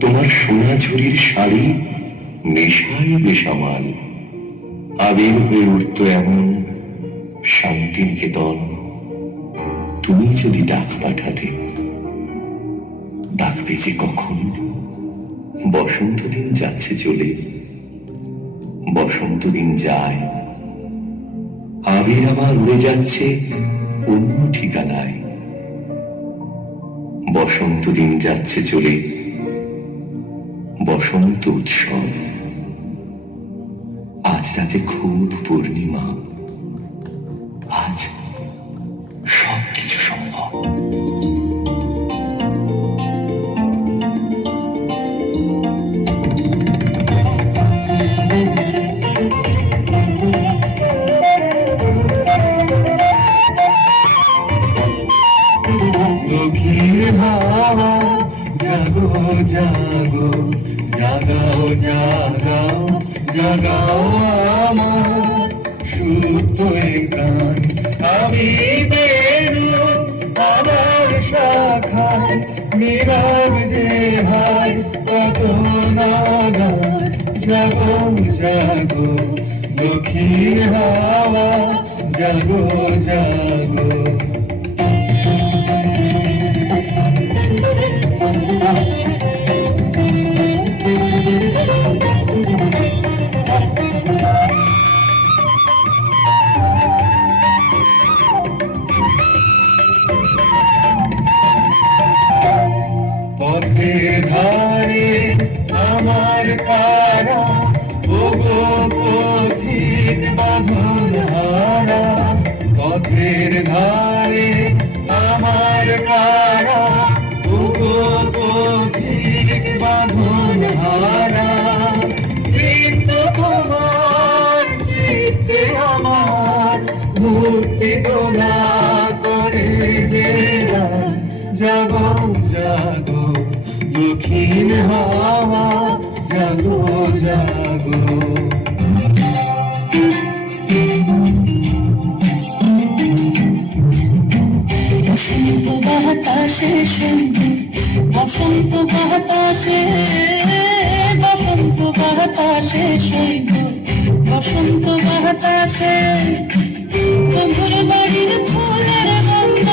তোমার সোনা ঝুরির শাড়ি নেশায় বেসামাল, আবির হয়ে উঠত এমন শান্তিনিকেতন। তুমি যদি ডাক পাঠাতে, ডাকবে যে কখন? বসন্ত দিন যাচ্ছে চলে, বসন্ত দিন যায়, আবির আমার উড়ে যাচ্ছে অন্য ঠিকানায়। বসন্ত দিন যাচ্ছে চলে, বসন্ত উৎসব। আজ রাতে খুব পূর্ণিমা, আজ সবকিছু সম্ভব। লক্ষ্মীর হাওয়া জাগো জাগো, জাগাও জাগাও জাগাও আমার সুপ্ত কান। আমি বেরু আমার শাখায়, নীরব যে হায় কত নাগায়। জাগো জাগো লক্ষ্মীর হাওয়া জাগো জাগো। পথের ধারে আমার কারা, ওগো পথিক বাঁধন হারা। পথের ধারে আমার কারা, ওগো পথিক বাঁধন হারা। কিন্তু তোমার চিত্তে আমার মূর্তি তোলা করে যে। জাগো জাগো দক্ষিণ হাওয়া জাগো জাগো। বসন্ত বাতাসে শুনবো, বসন্ত বাতাসে, বসন্ত বাতাসে শৈব, বসন্ত বাতাসে। বন্ধুর বাড়ির ফুলের গন্ধ,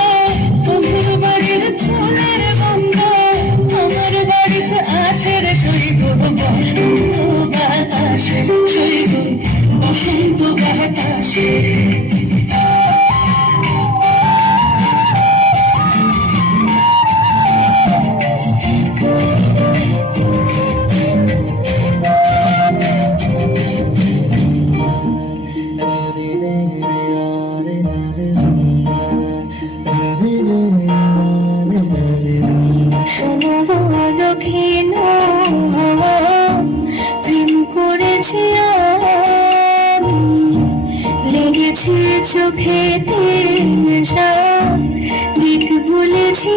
বন্ধুর বাড়ির ফুলের গন্ধ আমার বাড়িতে আসে রে শৈব। বসন্ত বাতাসে শৈব, বসন্ত বাতাসে। দক্ষিণ হাওয়া প্রেম করেছি আমি, লেগেছে চোখেতে নেশা, দিক বলেছি